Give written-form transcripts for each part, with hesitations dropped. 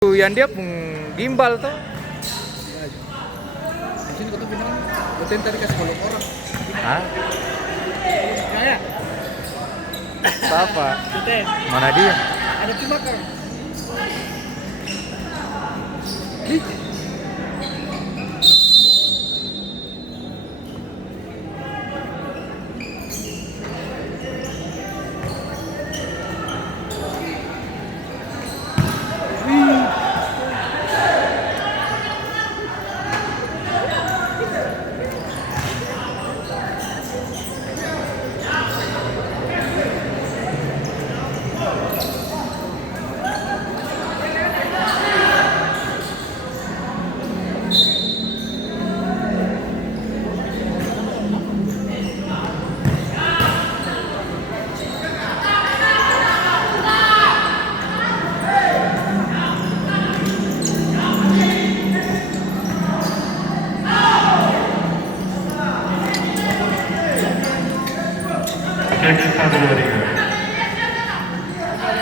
Yang dia pun gimbal tuh. Di sini kota bilang, kota tadi kasih kolom orang. Hah? Kayak, Siapa? kita Mana dia? ada cuma kan. Kita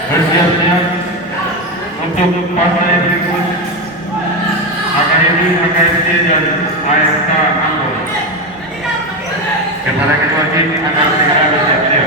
bersiap-siap untuk partai berikut Akademi AKSC dan ASK Ambon. Kepada ketua tim akan segera bersiap-siap.